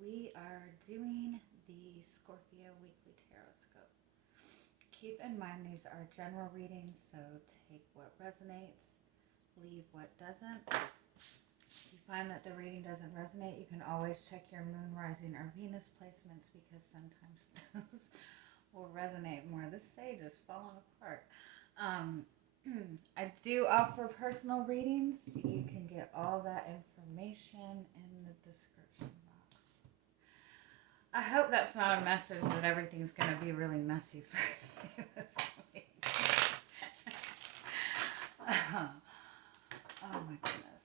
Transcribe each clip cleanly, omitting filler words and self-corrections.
we are doing the Scorpio Weekly Tarotscope. Keep in mind these are general readings, so take what resonates, leave what doesn't. If you find that the reading doesn't resonate, you can always check your moon, rising, or Venus placements because sometimes those will resonate more. This sage is falling apart. I do offer personal readings. You can get all that information in the description box. I hope that's not a message that everything's going to be really messy for you this week. Oh my goodness.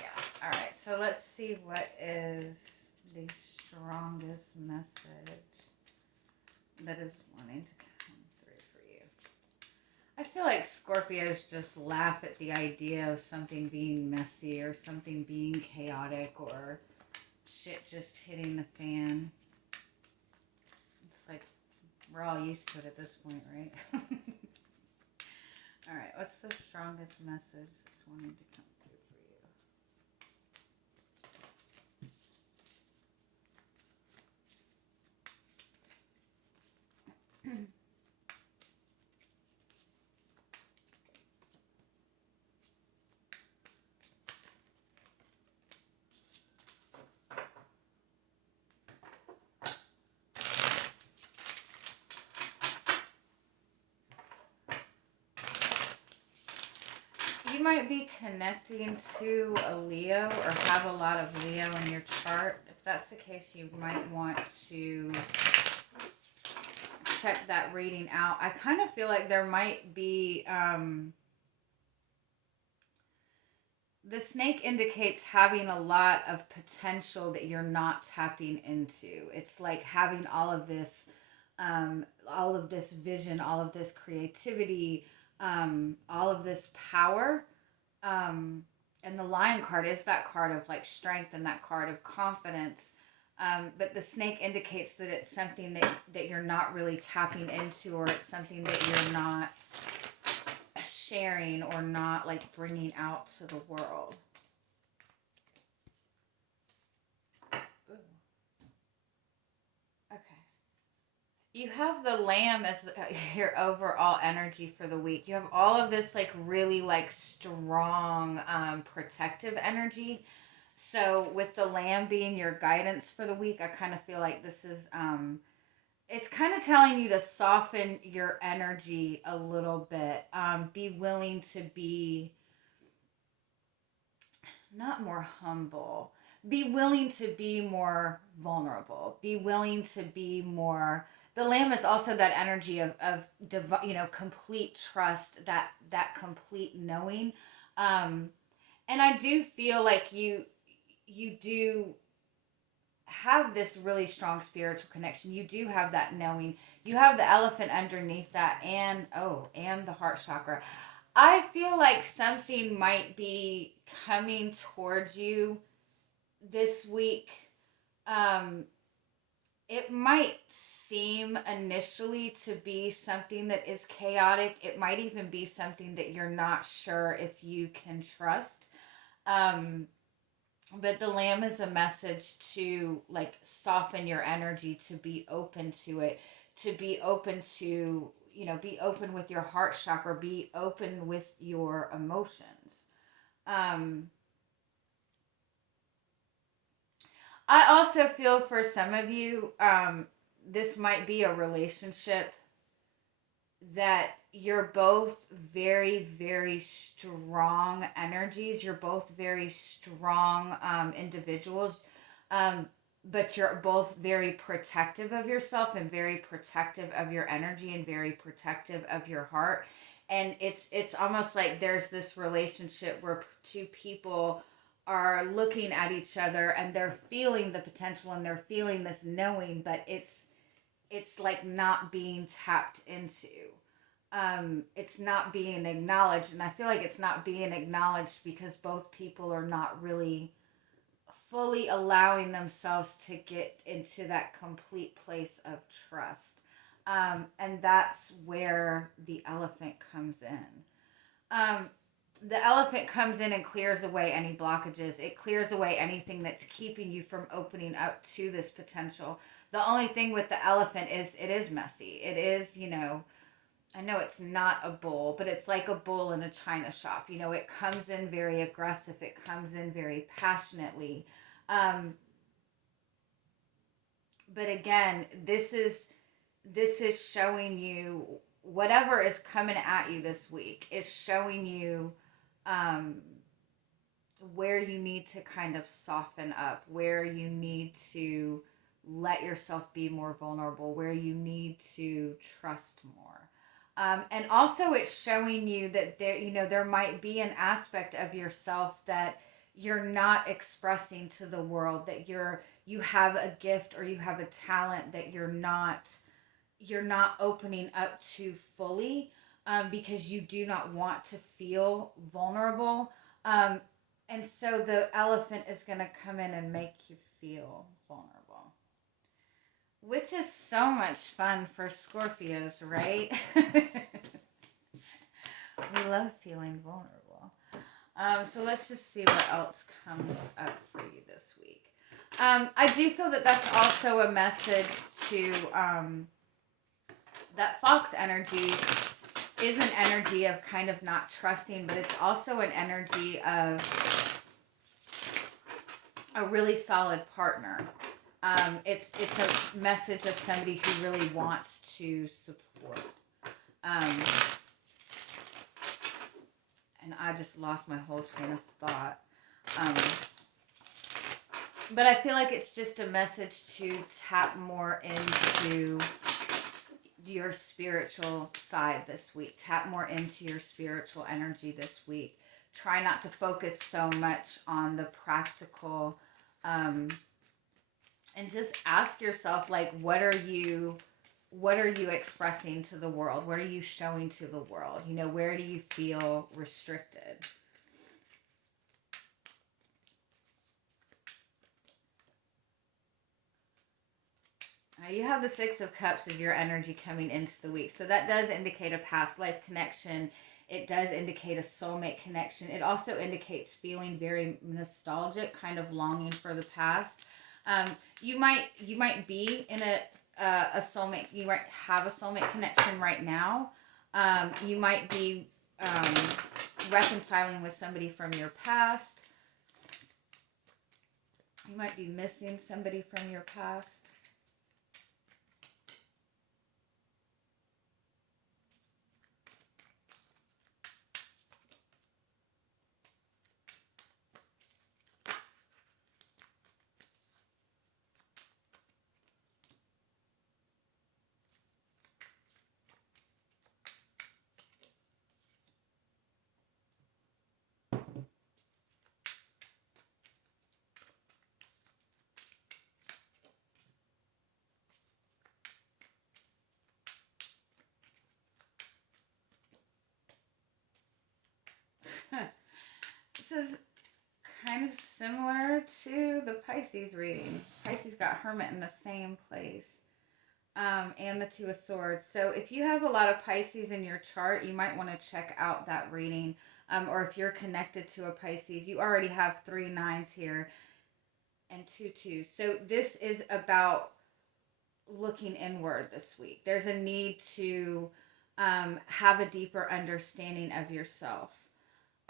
Yeah. All right. So let's see what is the strongest message that is wanting to come through for you. I feel like Scorpios just laugh at the idea of something being messy or something being chaotic or shit just hitting the fan. It's like we're all used to it at this point, right? All right, what's the strongest message that's wanting to come through for you? You might be connecting to a Leo or have a lot of Leo in your chart. If that's the case, you might want to check that reading out. I kind of feel like there might be the snake indicates having a lot of potential that you're not tapping into. It's like having all of this vision, all of this creativity, all of this power. And the Lion card is that card of like strength and that card of confidence. But the snake indicates that it's something that you're not really tapping into, or it's something that you're not sharing or not like bringing out to the world. Ooh. Okay. You have the Lamb as your overall energy for the week. You have all of this like really like strong protective energy. So with the Lamb being your guidance for the week, I kind of feel like this is it's kind of telling you to soften your energy a little bit. Be willing to be not more humble. Be willing to be more vulnerable. Be willing to be more. The Lamb is also that energy of complete trust, that complete knowing. And I do feel like you do have this really strong spiritual connection. You do have that knowing. You have the elephant underneath that, and the heart chakra. I feel like something might be coming towards you this week. It might seem initially to be something that is chaotic. It might even be something that you're not sure if you can trust. But the Lamb is a message to like soften your energy, to be open to it, to be open to, be open with your heart chakra, be open with your emotions. I also feel for some of you, this might be a relationship that you're both very, very strong energies. You're both very strong individuals, but you're both very protective of yourself and very protective of your energy and very protective of your heart. And it's almost like there's this relationship where two people are looking at each other and they're feeling the potential and they're feeling this knowing, but it's like not being tapped into. It's not being acknowledged, and I feel like it's not being acknowledged because both people are not really fully allowing themselves to get into that complete place of trust. And that's where the elephant comes in. the elephant comes in and clears away any blockages. It clears away anything that's keeping you from opening up to this potential. The only thing with the elephant is it is messy. It is, I know it's not a bull, but it's like a bull in a china shop. It comes in very aggressive. It comes in very passionately. But again, this is showing you whatever is coming at you this week is showing you where you need to kind of soften up, where you need to let yourself be more vulnerable, where you need to trust more. And also it's showing you that there might be an aspect of yourself that you're not expressing to the world, that you have a gift or you have a talent that you're not opening up to fully, because you do not want to feel vulnerable. And so the elephant is going to come in and make you feel vulnerable, which is so much fun for Scorpios, right? We love feeling vulnerable. So let's just see what else comes up for you this week. I do feel that that's also a message to that fox energy is an energy of kind of not trusting, but it's also an energy of a really solid partner. It's a message of somebody who really wants to support. And I just lost my whole train of thought. But I feel like it's just a message to tap more into your spiritual side this week. Tap more into your spiritual energy this week. Try not to focus so much on the practical, and just ask yourself, like, what are you expressing to the world? What are you showing to the world? Where do you feel restricted? You have the Six of Cups as your energy coming into the week. So that does indicate a past life connection. It does indicate a soulmate connection. It also indicates feeling very nostalgic, kind of longing for the past. You might be in a soulmate. You might have a soulmate connection right now. You might be reconciling with somebody from your past. You might be missing somebody from your past. This is kind of similar to the Pisces reading. Pisces got Hermit in the same place. And the Two of Swords. So if you have a lot of Pisces in your chart, you might want to check out that reading. Or if you're connected to a Pisces, you already have 3 9s here and 2 2s. So this is about looking inward this week. There's a need to have a deeper understanding of yourself.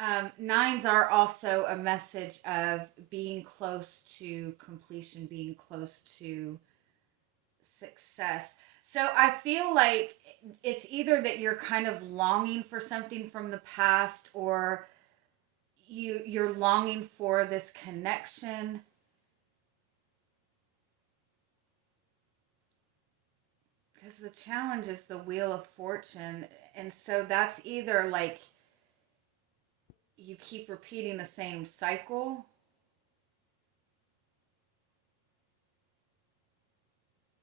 9s are also a message of being close to completion, being close to success. So I feel like it's either that you're kind of longing for something from the past, or you're longing for this connection. Because the challenge is the Wheel of Fortune. And so that's either like you keep repeating the same cycle,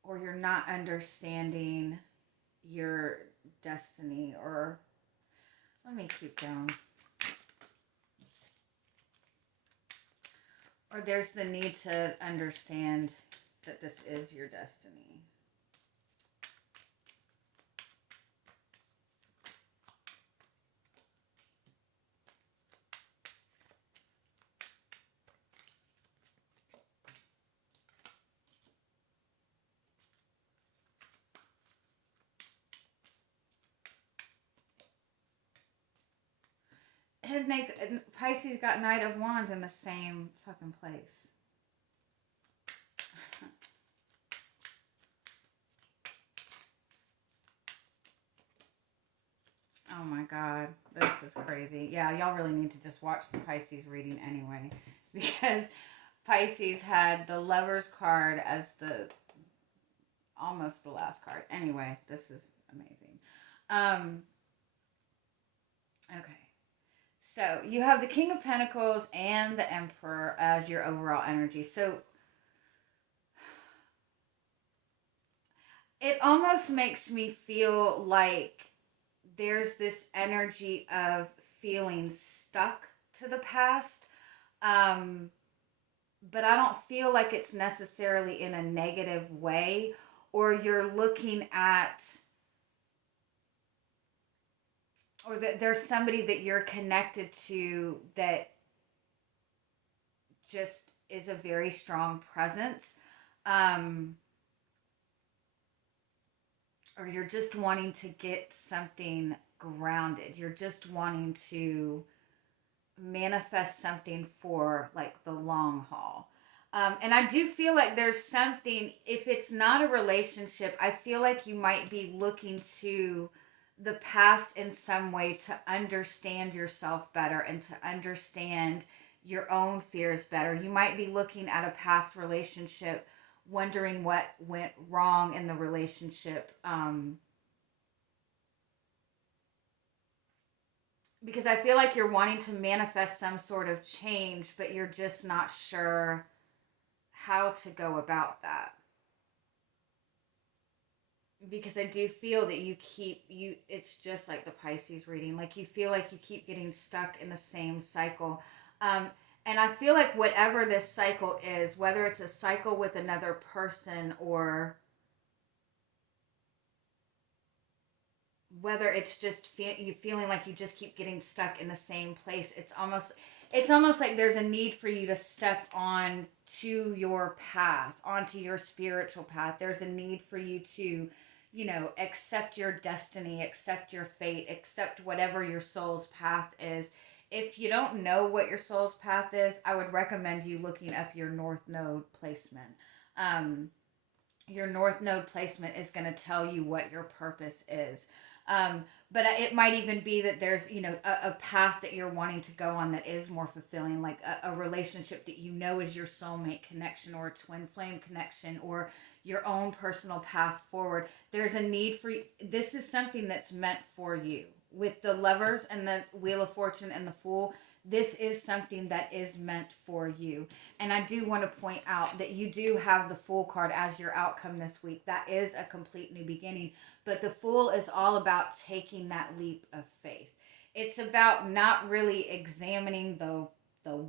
or you're not understanding your destiny. Or let me keep going. Or there's the need to understand that this is your destiny. then Pisces got Knight of Wands in the same fucking place. Oh my God, this is crazy. Yeah, y'all really need to just watch the Pisces reading anyway, because Pisces had the Lover's card as almost the last card. Anyway, this is amazing. Okay. So you have the King of Pentacles and the Emperor as your overall energy. So it almost makes me feel like there's this energy of feeling stuck to the past. But I don't feel like it's necessarily in a negative way, or you're looking at, or that there's somebody that you're connected to that just is a very strong presence. Or you're just wanting to get something grounded. You're just wanting to manifest something for like the long haul. And I do feel like there's something, if it's not a relationship, I feel like you might be looking to the past in some way to understand yourself better and to understand your own fears better. You might be looking at a past relationship, wondering what went wrong in the relationship. Because I feel like you're wanting to manifest some sort of change, but you're just not sure how to go about that. Because I do feel that it's just like the Pisces reading, like you feel like you keep getting stuck in the same cycle. And I feel like whatever this cycle is, whether it's a cycle with another person or whether it's just you feeling like you just keep getting stuck in the same place, it's almost like there's a need for you to step on to your path, onto your spiritual path. There's a need for you to, accept your destiny, accept your fate, accept whatever your soul's path is. If you don't know what your soul's path is, I would recommend you looking up your North Node placement. Your North Node placement is going to tell you what your purpose is. But it might even be that there's, a path that you're wanting to go on that is more fulfilling, like a relationship that is your soulmate connection or a twin flame connection or your own personal path forward. There's a need for this is something that's meant for you. With the Lovers and the Wheel of Fortune and the Fool, this is something that is meant for you. And I do want to point out that you do have the Fool card as your outcome this week. That is a complete new beginning. But the Fool is all about taking that leap of faith. It's about not really examining the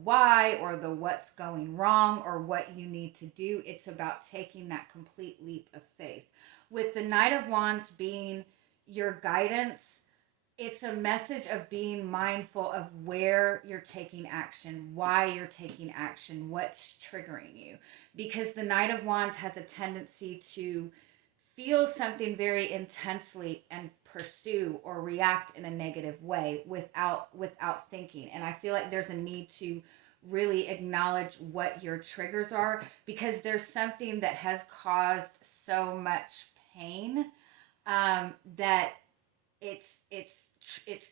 why or the what's going wrong or what you need to do. It's about taking that complete leap of faith. With the Knight of Wands being your guidance, it's a message of being mindful of where you're taking action, why you're taking action, what's triggering you. Because the Knight of Wands has a tendency to feel something very intensely and pursue or react in a negative way without thinking. And I feel like there's a need to really acknowledge what your triggers are, because there's something that has caused so much pain that it's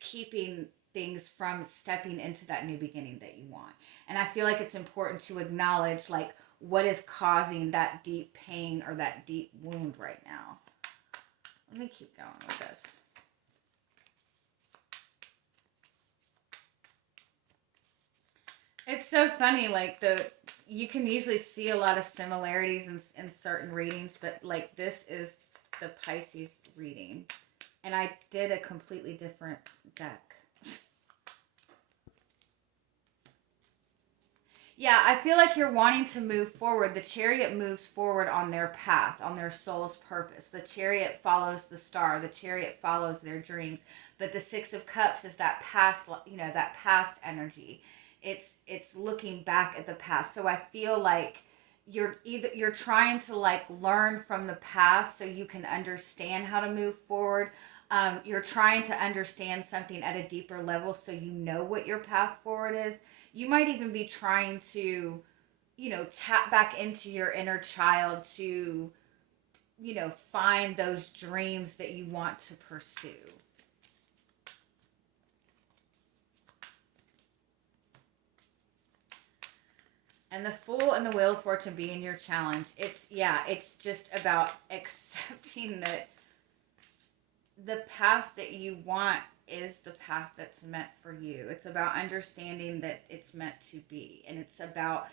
keeping things from stepping into that new beginning that you want. And I feel like it's important to acknowledge like what is causing that deep pain or that deep wound right now. Let me keep going with this. It's so funny, like you can usually see a lot of similarities in certain readings, but like this is the Pisces reading. And I did a completely different deck. Yeah, I feel like you're wanting to move forward. The Chariot moves forward on their path, on their soul's purpose. The Chariot follows the star. The Chariot follows their dreams. But the Six of Cups is that past, that past energy. It's looking back at the past. So I feel like you're trying to like learn from the past so you can understand how to move forward. You're trying to understand something at a deeper level so you know what your path forward is. You might even be trying to, tap back into your inner child to, find those dreams that you want to pursue. And the Fool and the Wheel of Fortune being your challenge. It's just about accepting that the path that you want is the path that's meant for you. It's about understanding that it's meant to be. And it's about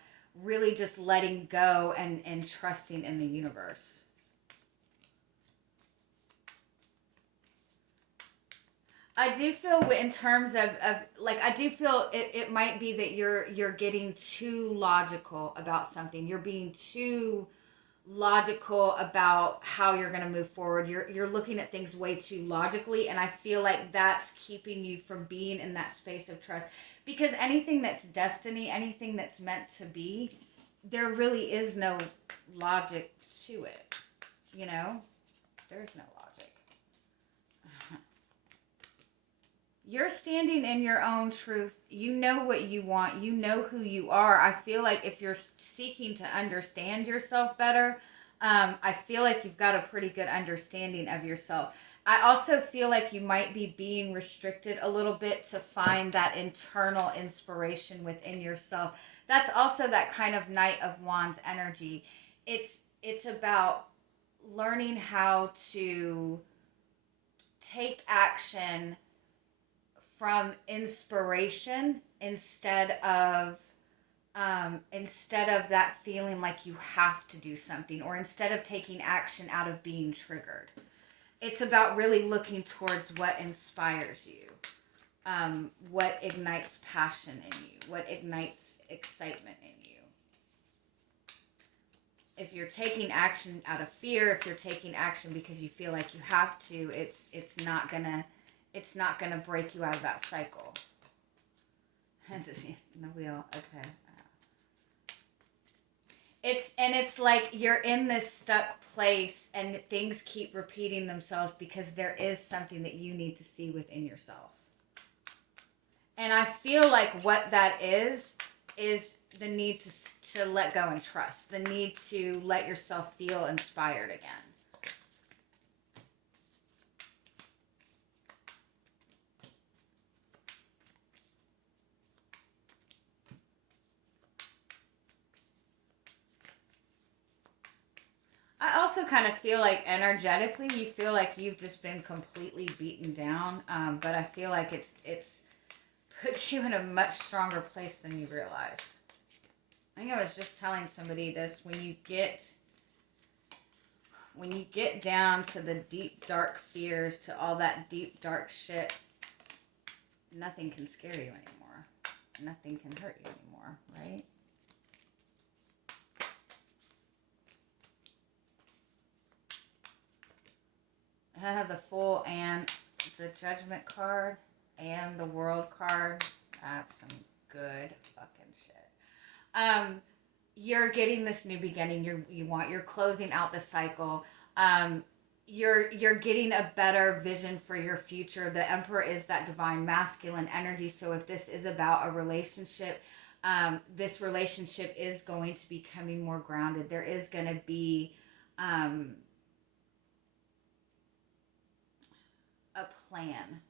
really just letting go and trusting in the universe. I do feel in terms of like, I do feel it might be that you're getting too logical about something. You're being too logical about how you're going to move forward. You're looking at things way too logically, and I feel like that's keeping you from being in that space of trust. Because anything that's destiny, anything that's meant to be, there really is no logic to it. There's no logic. You're standing in your own truth. You know what you want. You know who you are. I feel like if you're seeking to understand yourself better, I feel like you've got a pretty good understanding of yourself. I also feel like you might be being restricted a little bit to find that internal inspiration within yourself. That's also that kind of Knight of Wands energy. It's about learning how to take action from inspiration instead of that feeling like you have to do something, or instead of taking action out of being triggered. It's about really looking towards what inspires you, what ignites passion in you, what ignites excitement in you. If you're taking action out of fear, if you're taking action because you feel like you have to, it's not gonna break you out of that cycle. The wheel, okay. It's like you're in this stuck place and things keep repeating themselves because there is something that you need to see within yourself. And I feel like what that is the need to let go and trust. The need to let yourself feel inspired again. I also kind of feel like energetically you feel like you've just been completely beaten down, but I feel like it's puts you in a much stronger place than you realize. I think I was just telling somebody this, when you get down to the deep dark fears, to all that deep dark shit, nothing can scare you anymore. Nothing can hurt you anymore, right? I have the Fool and the Judgment card and the World card. That's some good fucking shit. You're getting this new beginning. You're closing out the cycle. You're getting a better vision for your future. The Emperor is that divine masculine energy. So if this is about a relationship, this relationship is going to be becoming more grounded. There is going to be a plan.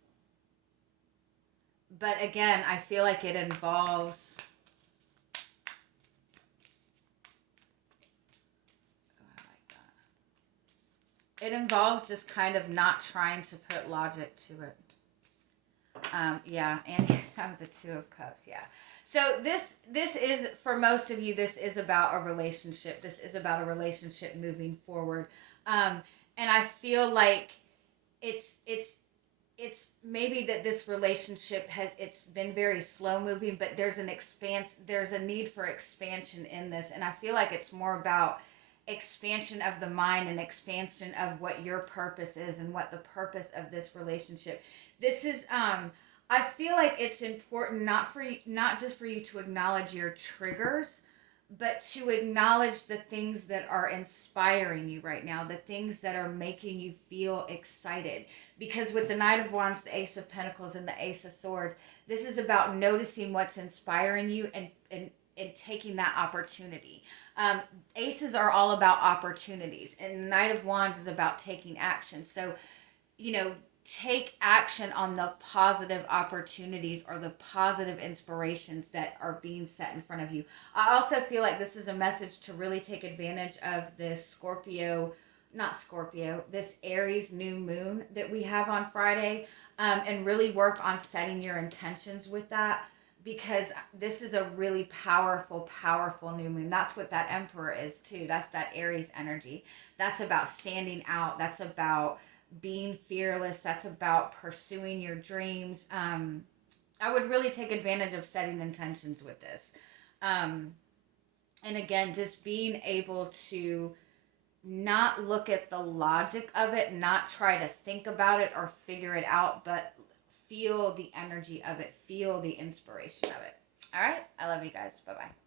But again, I feel like it involves just kind of not trying to put logic to it. Yeah, and you have the Two of Cups, yeah. So this is, for most of you, this is about a relationship. This is about a relationship moving forward. And I feel like it's maybe that this relationship it's been very slow moving, but there's a need for expansion in this, and I feel like it's more about expansion of the mind and expansion of what your purpose is and what the purpose of this relationship. This is I feel like it's important not just for you to acknowledge your triggers, but to acknowledge the things that are inspiring you right now, the things that are making you feel excited. Because with the Knight of Wands, the Ace of Pentacles, and the Ace of Swords, this is about noticing what's inspiring you and taking that opportunity. Aces are all about opportunities, and the Knight of Wands is about taking action. So, take action on the positive opportunities or the positive inspirations that are being set in front of you. I also feel like this is a message to really take advantage of this this Aries new moon that we have on Friday, and really work on setting your intentions with that, because this is a really powerful, powerful new moon. That's what that Emperor is too. That's that Aries energy. That's about standing out. That's about being fearless. That's about pursuing your dreams. I would really take advantage of setting intentions with this. And again, just being able to not look at the logic of it, not try to think about it or figure it out, but feel the energy of it, feel the inspiration of it. All right. I love you guys. Bye-bye.